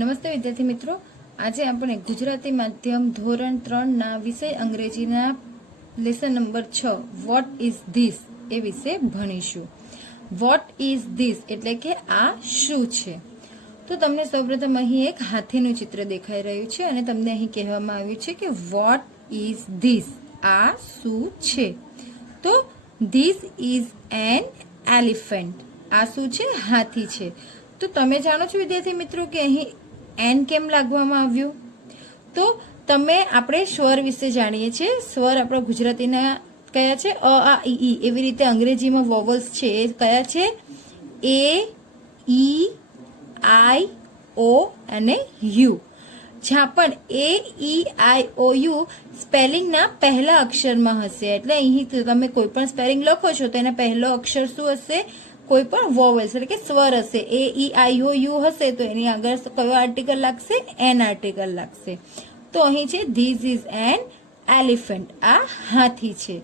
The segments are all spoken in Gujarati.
નમસ્તે વિદ્યાર્થી મિત્રો, આજે આપણે ગુજરાતી માધ્યમ ધોરણ 3 ના વિષય અંગ્રેજીના lesson number 6 what is this એ વિશે ભણીશું. વોટ ઇઝ ધીસ એટલે કે આ શું છે. તો તમને સૌપ્રથમ અહીં એક હાથીનું ચિત્ર દેખાઈ રહ્યું છે અને તમને અહીં કહેવામાં આવ્યું છે કે વોટ ઇઝ ધીસ, આ શું છે. તો ધીસ ઇઝ એન એલિફન્ટ, આ શું છે, હાથી છે. તો તમે જાણો છો વિદ્યાર્થી મિત્રો કે અહીં એન કેમ લાગવામાં આવ્યું. તો આપણે સ્વર વિશે જાણીએ છીએ. સ્વર આપણા ગુજરાતીના કયા છે, અ આ ઈ, એવી રીતે અંગ્રેજીમાં વોવલ્સ છે એ કયા છે, એ ઈ આઈ ઓ અને યુ. જ્યાં પણ એ ઈ આઈ ઓ યુ સ્પેલિંગના પહેલા અક્ષરમાં હશે, એટલે અહીં તમે કોઈ પણ સ્પેલિંગ લખો છો તો એના પહેલો અક્ષર શું હશે, કોઈ પણ વોવેલ્સ એટલે કે સ્વર હશે. એ ઈ આઈ ઓ યુ હશે તો એની આગળ કયો આર્ટિકલ લાગશે, એન આર્ટિકલ લાગશે. તો અહીં છે ધીસ ઇઝ એન એલિફન્ટ, આ હાથી છે.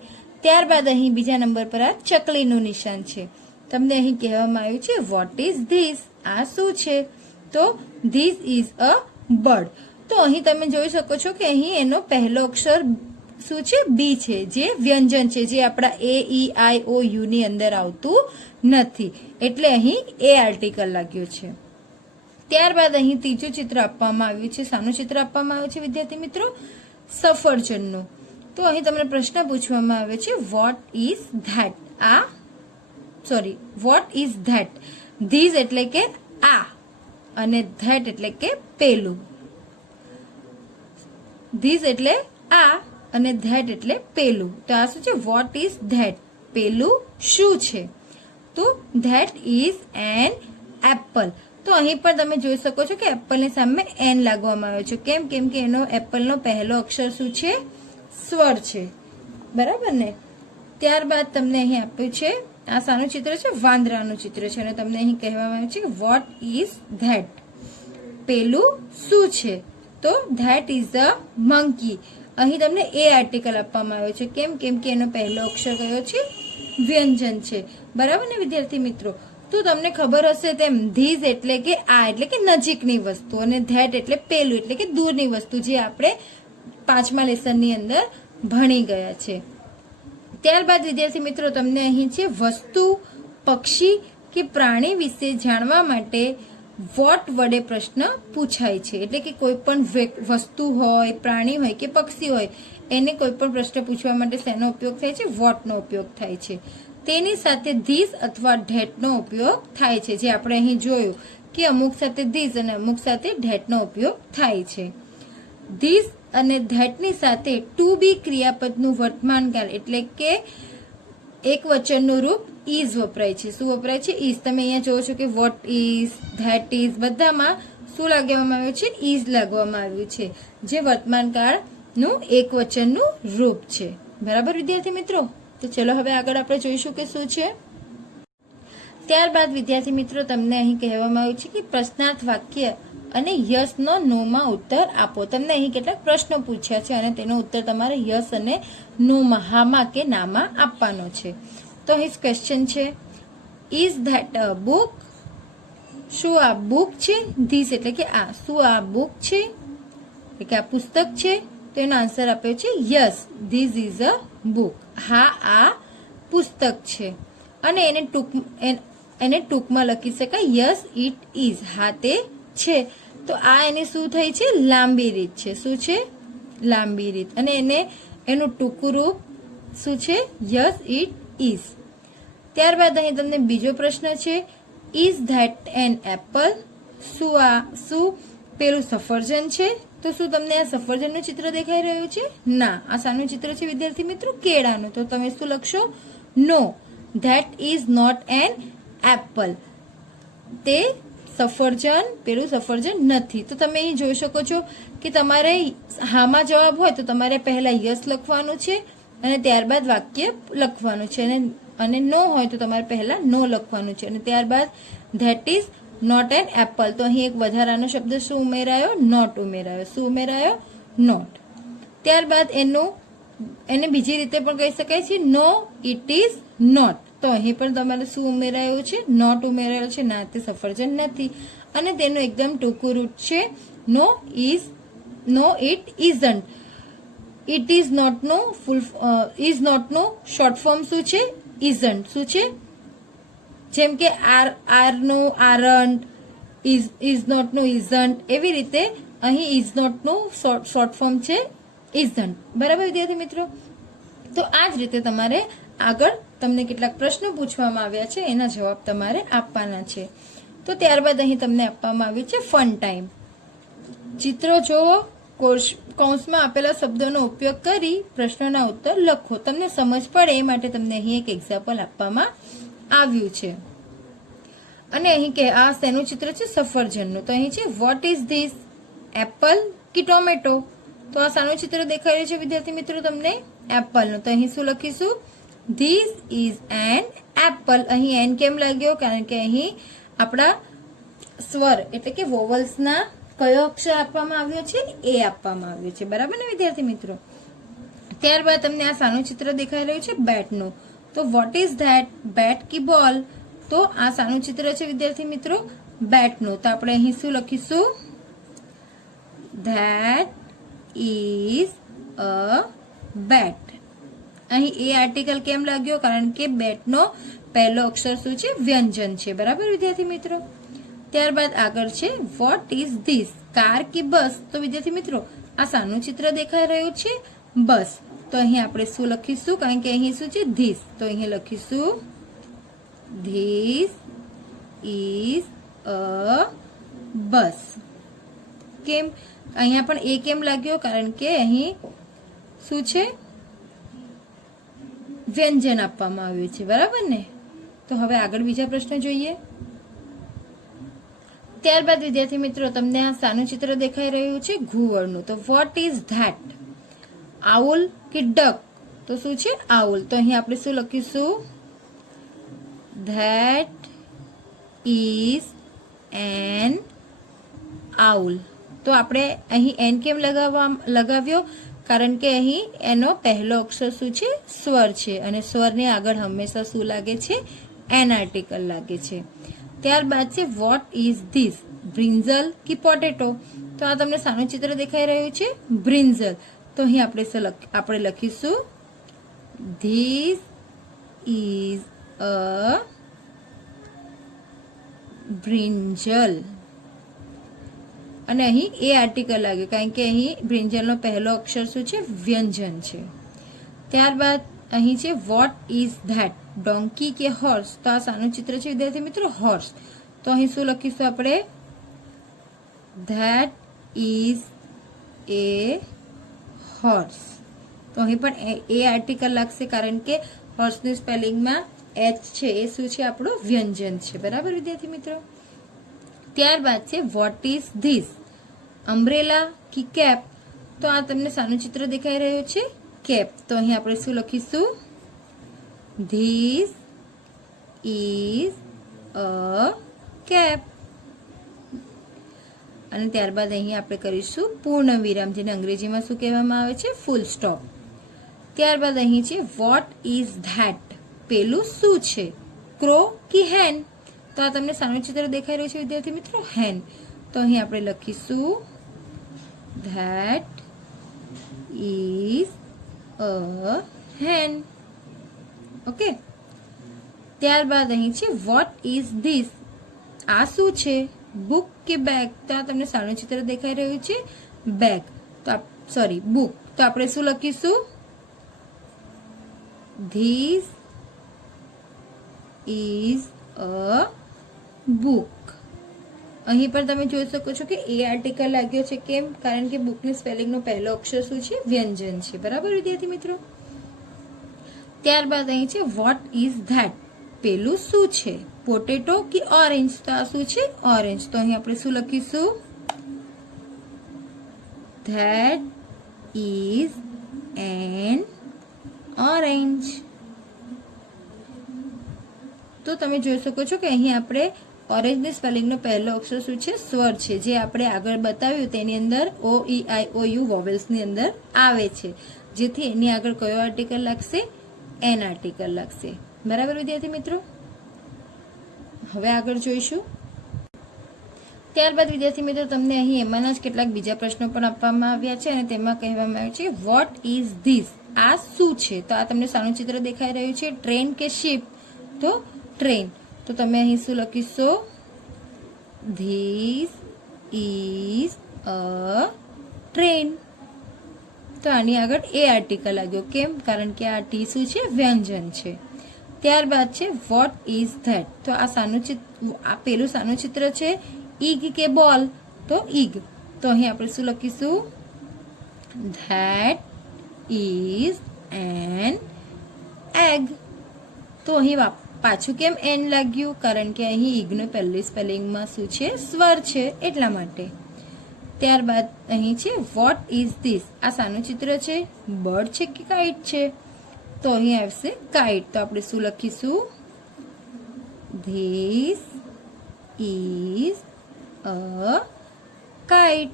ત્યારબાદ અહીં બીજા નંબર પર આ ચકલીનું નિશાન છે. તમને અહીં કહેવામાં આવ્યું છે વોટ ઇઝ ધીસ, આ શું છે. તો ધીસ ઇઝ અ બર્ડ. તો અહીં તમે જોઈ શકો છો કે અહીં એનો પહેલો અક્ષર શું છે, બી છે, જે વ્યંજન છે, જે આપણા એ ઈ આઈ ઓ યુ ની અંદર આવતું નથી, એટલે અહીં એ આર્ટિકલ લાગ્યો છે. ત્યારબાદ અહીં ત્રીજું ચિત્ર આપવામાં આવ્યું છે. શાનું ચિત્ર આપવામાં આવ્યું છે વિદ્યાર્થી મિત્રો, સફરજનનું. તો અહીં તમને પ્રશ્ન પૂછવામાં આવે છે what is that, what is that. These એટલે કે આ અને ધેટ એટલે કે પેલું. ધીઝ એટલે આ અને ધેટ એટલે પેલું. તો આ શું છે, વોટ ઇઝ ધેટ, પેલું શું છે. તો ધેટ ઇઝ એન એપલ. તો અહીં પણ તમે જોઈ શકો છો કે એપલની સામે એન લાગવામાં આવ્યો છે. કેમ કે એનો એપલનો પહેલો અક્ષર શું છે, સ્વર છે, બરાબર ને. ત્યારબાદ તમને અહીં આપ્યું છે, આ શાનું ચિત્ર છે, વાંદરાનું ચિત્ર છે અને તમને અહીં કહેવામાં આવ્યું છે કે વોટ ઇઝ ધેટ, પેલું શું છે. તો ધેટ ઇઝ અ મંકી. અહીં તમને એ આર્ટિકલ આપવામાં આવ્યો છે. કેમ કે એનો પહેલો અક્ષર કયો છે, વ્યંજન છે, બરાબર ને વિદ્યાર્થી મિત્રો. તો તમને ખબર હશે તેમ ધીઝ એટલે કે આ એટલે કે નજીકની વસ્તુ અને ધેટ એટલે પેલું એટલે કે દૂરની વસ્તુ, જે આપણે 5મા લેસનની અંદર ભણી ગયા છે. ત્યારબાદ વિદ્યાર્થી મિત્રો તમને અહીં છે વસ્તુ, પક્ષી કે પ્રાણી વિશે જાણવા માટે વોટ વડે પ્રશ્ન પૂછાય છે. એટલે કે કોઈ પણ વસ્તુ હોય, પ્રાણી હોય કે પક્ષી હોય, એને કોઈ પણ પ્રશ્ન પૂછવા માટે શેનો ઉપયોગ થાય છે, વોટનો ઉપયોગ થાય છે. તેની સાથે ધીસ અથવા ધેટનો ઉપયોગ થાય છે, જે આપણે અહીં જોયું કે અમુક સાથે ધીસ અને અમુક સાથે ધેટનો ઉપયોગ થાય છે. ધીસ અને ધેટની સાથે ટુ બી ક્રિયાપદનું વર્તમાનકાળ એટલે કે એક વચનનું રૂપ ઇઝ વપરાય છે. શું વપરાય છે, ઇઝ. તમે અહીંયા જોવો છો કે વોટ ઇઝ, ધેટ ઇઝ, બધામાં શું લાગવામાં આવ્યું છે, ઇઝ લાગવામાં આવ્યું છે, જે વર્તમાનકાળનું એક વચનનું રૂપ છે. બરાબર વિદ્યાર્થી મિત્રો. તો ચલો હવે આગળ આપણે જોઈશું કે શું છે. ત્યારબાદ વિદ્યાર્થી મિત્રો તમને અહીં કહેવામાં આવ્યું છે કે પ્રશ્નાર્થ વાક્ય અને યસ નો નો માં ઉત્તર આપો. તમને અહીં કેટલાક પ્રશ્નો પૂછ્યા છે અને તેનો ઉત્તર તમારે યસ અને નો માં, હામાં કે નામાં આપવાનો છે. તો અહીં ક્વેશ્ચન છે, ઇઝ ધેટ અ બુક, શું આ બુક છે. ધીસ એટલે કે આ, શું આ બુક છે એટલે કે આ પુસ્તક છે. તો એનો આન્સર આપ્યો છે yes, this is a book, હા આ પુસ્તક છે. અને એને ટૂંકમાં લખી શકાય યસ ઇટ ઇઝ, હા તે છે. તો આ એની શું થઈ છે, લાંબી રીત છે. શું છે, લાંબી રીત. અને એનું ટૂંકું રૂપ શું છે, યસ ઇટ ઇઝ. ત્યારબાદ અહીં તમને બીજો પ્રશ્ન છે, ઇઝ ધેટ એન એપલ, શું પેલું સફરજન છે. તો શું તમને આ સફરજનનું ચિત્ર દેખાઈ રહ્યું છે, ના. આ શાનું ચિત્ર છે વિદ્યાર્થી મિત્રો, કેળાનું. તો તમે શું લખશો, no, that is not an apple, તે પેલું સફરજન નથી. તો તમે અહીં જોઈ શકો છો કે તમારે હામાં જવાબ હોય તો તમારે પહેલા યસ લખવાનું છે અને ત્યારબાદ વાક્ય લખવાનું છે, અને નો હોય તો તમારે પહેલા નો લખવાનું છે અને ત્યારબાદ that is not an apple. તો અહીં એક વધારાનો શબ્દ શું ઉમેરાયો, નોટ ઉમેરાયો. શું ઉમેરાયો, નોટ. ત્યારબાદ એને બીજી રીતે પણ કહી શકાય છે, નો ઇટ ઇઝ નોટ. તો અહીં પણ તમારે શું ઉમેરાયું છે, નોટ ઉમેરાયો છે, ના તે સફરજન નથી. અને તેનું એકદમ ટૂંકું રૂટ છે no it isn't. It is not નો ઇઝ નોટ નો શોર્ટ ફોર્મ શું છે? ઇઝન્ટ. શું છે? જેમ કે આર નો આરન્ટ, ઇઝ નોટ નો ઇઝન્ટ, એવી રીતે અહીં ઇઝ નોટ નું શોર્ટ ફોર્મ છે ઇઝન્ટ. બરાબર વિદ્યાર્થી મિત્રો? તો આ જ રીતે તમારે આગળ તમને કેટલાક પ્રશ્નો પૂછવામાં આવ્યા છે, એના જવાબ તમારે આપવાના છે. તો ત્યારબાદ અહીં તમને આપવામાં આવ્યું છે ફન ટાઈમ. ચિત્રો જોવો, કૌંસમાં આપેલા શબ્દોનો ઉપયોગ કરી પ્રશ્નોના ઉત્તર લખો. તમને સમજ પડે એ માટે તમને અહીં એક એક્ઝામ્પલ આપવામાં આવ્યું છે. અને અહીં કે આ શેનું ચિત્ર છે? સફરજનનું. તો અહીં છે વોટ ઇઝ ધીસ? એપલ કે ટોમેટો? તો આ શાનું ચિત્ર દેખાઈ રહ્યું છે વિદ્યાર્થી મિત્રો તમને? એપલનું. તો અહીં શું લખીશું? This is an apple. અહીં એન કેમ લાગ્યો? કારણ કે અહીં આપણા સ્વર એટલે કે વોવલ્સના કયો અક્ષર આપવામાં આવ્યો છે? એ આપવામાં આવ્યો છે. બરાબર ને વિદ્યાર્થી મિત્રો? ત્યારબાદ તમને આ શાનું ચિત્ર દેખાઈ રહ્યું છે? બેટનું. તો વોટ ઇઝ ધેટ? બેટ કી બોલ? તો આ શાનું ચિત્ર છે વિદ્યાર્થી મિત્રો? બેટનું. તો આપણે અહીં શું લખીશું? ધેટ ઇઝ અ બેટ. અહીં એ આર્ટિકલ કેમ લાગ્યો? કારણ કે બેટનો પહેલો અક્ષર શું છે? વ્યંજન છે. બરાબર વિદ્યાર્થી મિત્રો? ત્યારબાદ આગળ છે વોટ ઇઝ ધીસ? કાર કે બસ? તો વિદ્યાર્થી મિત્રો આ શાનું ચિત્ર દેખાઈ રહ્યું છે? બસ. તો અહીં આપણે શું લખીશું? કારણ કે અહીં શું છે? ધીસ. તો અહીં લખીશું ધીસ ઇઝ અ બસ. કેમ? અહીંયા પણ એ કેમ લાગ્યો? કારણ કે અહીં શું છે? વ્યંજન આપવામાં આવ્યું છે. બરાબર ને? તો હવે આગળ બીજા પ્રશ્ન જોઈએ. ત્યારબાદ વિદ્યાર્થી મિત્રો તમને આ શાનું ચિત્ર દેખાઈ રહ્યું છે? ઘુવડનું. તો વોટ ઇઝ ધેટ? આઉલ કે ડક? તો શું છે? આઉલ. તો અહીં આપણે શું લખીશું? That is an owl. તો આપણે અહીં એન કેમ લગાવ્યો? કારણ કે અહીં એનો પહેલો અક્ષર શું છે? સ્વર છે. અને સ્વરની આગળ હંમેશા શું લાગે છે? એન આર્ટિકલ લાગે છે. ત્યારબાદ છે વોટ ઇઝ ધીસ? બ્રિન્જલ કે પોટેટો? તો આ તમને શાનું ચિત્ર દેખાઈ રહ્યું છે? બ્રિન્જલ. તો અહીં આપણે લખીશું ધીસ ઇઝ અ બ્રિન્જલ. અને અહીં એ આર્ટિકલ લાગ્યું કારણ કે અહીં બ્રિન્જલનો પહેલો અક્ષર શું છે? વ્યંજન છે. ત્યારબાદ અહીં છે વોટ ઇઝ ધેટ? ડોંકી કે હોર્સ? તો આ શાનું ચિત્ર છે વિદ્યાર્થી મિત્રો? હોર્સ. તો અહીં શું લખીશું આપણે? That is A horse. તો અહીં પણ એ આર્ટિકલ લાગશે કારણ કે હોર્સની સ્પેલિંગમાં એચ છે એ શું છે? આપણું વ્યંજન છે. બરાબર વિદ્યાર્થી મિત્રો? ત્યારબાદ છે વોટ ઇઝ ધીસ? અમ્બ્રેલા કે કેપ? તો આ તમને શાનું ચિત્ર દેખાઈ રહ્યું છે? કેપ. તો અહીં આપણે શું લખીશું? This is a cap. અને ત્યારબાદ અહીં આપણે કરીશું પૂર્ણ વિરામ, જેને અંગ્રેજીમાં શું કહેવામાં આવે છે? Full stop. ત્યારબાદ અહીં છે વોટ ઇઝ ધેટ? પેલું શું છે? ક્રો કે હેન? તો આ તમને શાનું ચિત્ર દેખાઈ રહ્યું છે વિદ્યાર્થી મિત્રો? હેન. તો અહીં આપણે લખીશું that is a Han. Okay. ત્યારબાદ અહીં છે વોટ ઇઝ ધીસ? આ શું છે? બુક કે બેગ? તો આ તમને શાનું ચિત્ર દેખાઈ રહ્યું છે? બેગ. તો સોરી બુક. તો આપણે શું લખીશું? This is a book. અહીં પણ તમે જોઈ શકો છો કે એ આર્ટિકલ લાગ્યો છે. કેમ? કારણ કે બુકની સ્પેલિંગનો પહેલો અક્ષર શું છે? વ્યંજન છે. બરાબર વિદ્યાર્થી મિત્રો? ત્યારબાદ અહીં છે વોટ ઇઝ ધેટ? પેલું શું છે? પોટેટો કે ઓરેન્જ? તો આ શું છે? ઓરેન્જ. તો અહીં આપણે શું લખીશું? That is an orange. તો તમે જોઈ શકો છો કે અહીં આપણે ઓરેન્જની સ્પેલિંગનો પહેલો અક્ષર શું છે? સ્વર છે. જે આપણે આગળ બતાવ્યું તેની અંદર ઓ ઈ આઈ ઓ યુ વોવેલ્સની અંદર આવે છે. જેથી એની આગળ કયો આર્ટિકલ લાગશે? એન આર્ટિકલ લાગશે. બરાબર વિદ્યાર્થી મિત્રો? હવે આગળ જોઈશું. ત્યારબાદ વિદ્યાર્થી મિત્રો તમને અહીં એમાંના જ કેટલાક બીજા પ્રશ્નો પણ આપવામાં આવ્યા છે અને તેમાં કહેવામાં આવ્યું છે વોટ ઇઝ ધીસ, આ શું છે? તો આ તમને સાનું ચિત્ર દેખાઈ રહ્યું છે, ટ્રેન કે શિપ? તો ટ્રેન. તો તમે અહીં શું લખીશો? This is a train. તો આની આગળ એ આર્ટિકલ લાગ્યો. કેમ? કારણ કે આ ટી શું છે? વ્યંજન છે. ત્યારબાદ છે વોટ ઇઝ ધેટ. તો આ સાનું ચિત્ર, આ પેલું સાનું ચિત્ર છે ઈગ કે બોલ? તો ઈગ. તો અહીં આપણે શું લખીશું? That is an egg. તો અહીં પાછું કેમ એન લાગ્યું? કારણ કે અહીં ઈગનું પહેલી સ્પેલિંગમાં શું છે? સ્વર છે, એટલા માટે. ત્યારબાદ અહીં છે વોટ ઇઝ ધીસ. આ સાનું ચિત્ર છે, બર્ડ છે કે કાઇટ છે? તો અહીં આવશે કાઇટ. તો આપણે શું લખીશું? This is a kite.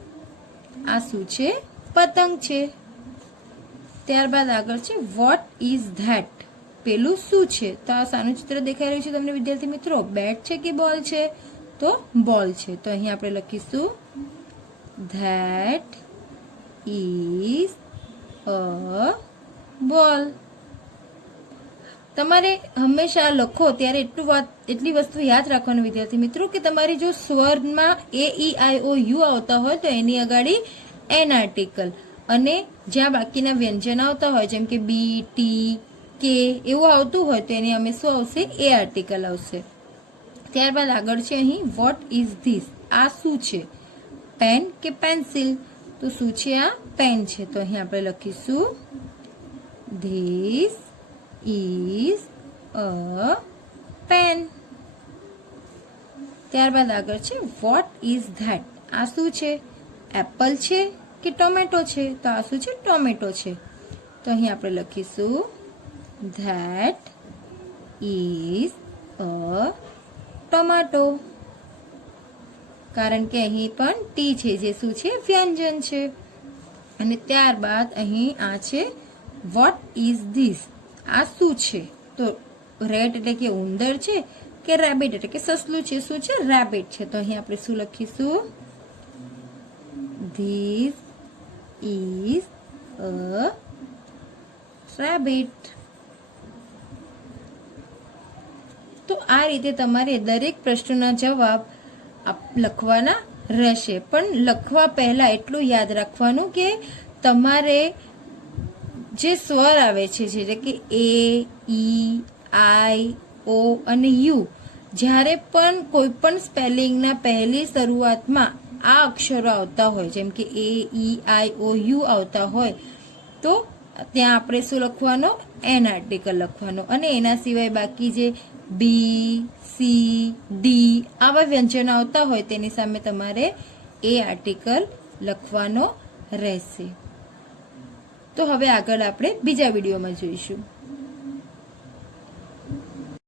આ શું છે? પતંગ છે. ત્યારબાદ આગળ છે વોટ ઇઝ ધેટ. પેલું શું છે? તો આ સાનું ચિત્ર દેખાઈ રહ્યું છે તમને વિદ્યાર્થી મિત્રો, બેટ છે કે બોલ છે? તો બોલ છે. તો અહીં આપણે લખીશું ધેટ ઇઝ અ બોલ. તમારે હંમેશા લખો ત્યારે એટલી વસ્તુ યાદ રાખવાની વિદ્યાર્થી મિત્રો કે તમારી જો સ્વરમાં એ ઈ આઈ ઓ યુ આવતા હોય તો એની આગળ એન આર્ટિકલ, અને જ્યાં બાકીના વ્યંજન આવતા હોય જેમ કે બી, ટી, કે એવું આવતું હોય તો એની અમે શું આવશે? એ આર્ટિકલ આવશે. ત્યારબાદ આગળ છે અહીં વોટ ઇઝ ધીસ. આ શું છે? પેન કે પેન્સિલ? તો શું છે? આ પેન છે. તો અહીં આપણે લખીશું ધીસ ઇઝ અ પેન. ત્યારબાદ આગળ છે વોટ ઇઝ ધેટ. આ શું છે? એપલ છે કે ટોમેટો છે? તો આ શું છે? ટોમેટો છે. તો અહીં આપણે લખીશું ધેટ ઇઝ અ ટોમેટો. કારણ કે અહીં પણ ટી છે જે શું છે? વ્યંજન છે. અને ત્યારબાદ અહીં આ છે વોટ ઇઝ ધીસ. આ શું છે? તો રેટ એટલે કે ઉંદર છે કે રેબિટ એટલે કે સસલું છે? શું છે? રેબિટ છે. તો અહીં આપણે શું લખીશું? This is a rabbit. તો આ રીતે તમારે દરેક પ્રશ્નના જવાબ લખવાના રહેશે. પણ લખવા પહેલા એટલું યાદ રાખવાનું કે તમારે જે સ્વર આવે છે એટલે કે એ, ઈ, આઈ, ઓ અને યુ, જ્યારે પણ કોઈ પણ સ્પેલિંગના પહેલી શરૂઆતમાં આ અક્ષરો આવતા હોય જેમ કે એ, ઈ, આઈ, ઓ, યુ આવતા હોય તો ત્યાં આપણે શું લખવાનો? એન આર્ટિકલ લખવાનો. અને એના સિવાય બાકી જે બી, સી, ડી આવા વ્યંજનો આવતા હોય તેની સામે તમારે એ આર્ટિકલ લખવાનો રહેશે. તો હવે આગળ આપણે બીજા વિડીયોમાં જોઈશું.